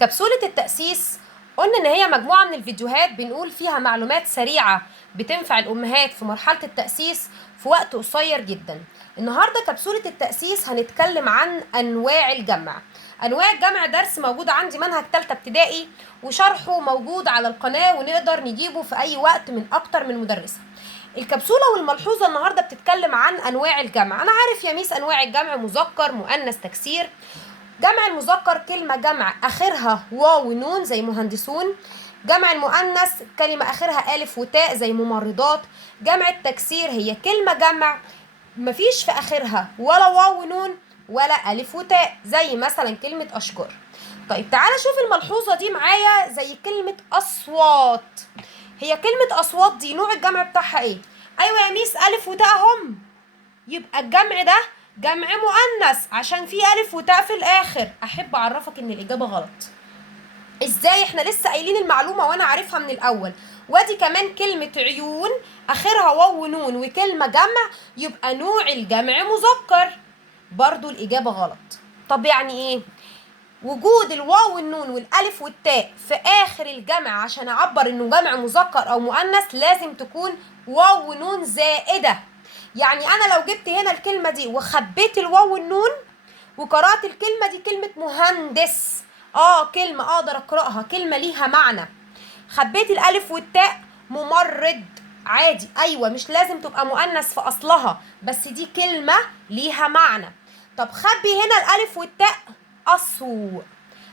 كبسولة التأسيس قلنا إن هي مجموعة من الفيديوهات بنقول فيها معلومات سريعة بتنفع الأمهات في مرحلة التأسيس في وقت قصير جدا. النهاردة كبسولة التأسيس هنتكلم عن أنواع الجمع. أنواع الجمع درس موجود عندي منهج تالتة ابتدائي، وشرحه موجود على القناة ونقدر نجيبه في أي وقت من أكتر من مدرسة. الكبسولة والملحوظة النهاردة بتتكلم عن أنواع الجمع. أنا عارف يا ميس أنواع الجمع مذكر مؤنث تكسير. جمع المذكر كلمة جمع آخرها واو ونون زي مهندسون. جمع المؤنث كلمة آخرها ألف وتاء زي ممرضات. جمع التكسير هي كلمة جمع مفيش في آخرها ولا واو ونون ولا ألف وتاء زي مثلا كلمة أشجار. طيب تعالى شوف الملحوظة دي معايا زي كلمة أصوات. هي كلمة أصوات دي نوع الجمع بتاعها إيه؟ أيوة يا ميس ألف وتاء هم، يبقى الجمع ده جمع مؤنث عشان في ألف وتاء في الآخر. أحب أعرفك إن الإجابة غلط. إزاي؟ إحنا لسه قايلين المعلومة وأنا عارفها من الأول. وادي كمان كلمة عيون آخرها واو ونون وكلمة جمع، يبقى نوع الجمع مذكر. برضو الإجابة غلط. طب يعني إيه؟ وجود الواو والنون والألف والتاء في آخر الجمع عشان أعبر إنه جمع مذكر أو مؤنث لازم تكون واو ونون زائدة. يعني أنا لو جبت هنا الكلمة دي وخبيت الواو والنون وقرأت الكلمة دي كلمة مهندس، كلمة أقدر أقرأها، كلمة ليها معنى. خبيت الألف والتاء ممرض عادي، أيوة مش لازم تبقى مؤنث في أصلها بس دي كلمة ليها معنى. طب خبي هنا الألف والتاء أصو،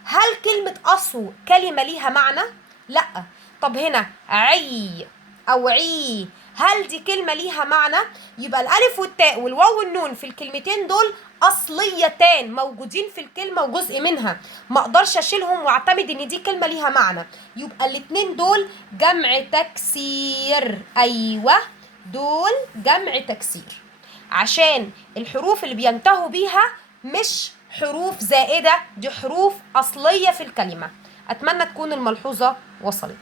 هل كلمة أصو كلمة ليها معنى؟ لأ. طب هنا عي أو عي، هل دي كلمة ليها معنى؟ يبقى الألف والتاء والواو والنون في الكلمتين دول أصليتان موجودين في الكلمة وجزء منها، ما أقدرش أشيلهم وأعتمد إن دي كلمة ليها معنى. يبقى الاتنين دول جمع تكسير، أيوة دول جمع تكسير عشان الحروف اللي بينتهوا بيها مش حروف زائدة، دي حروف أصلية في الكلمة. أتمنى تكون الملحوظة وصلت.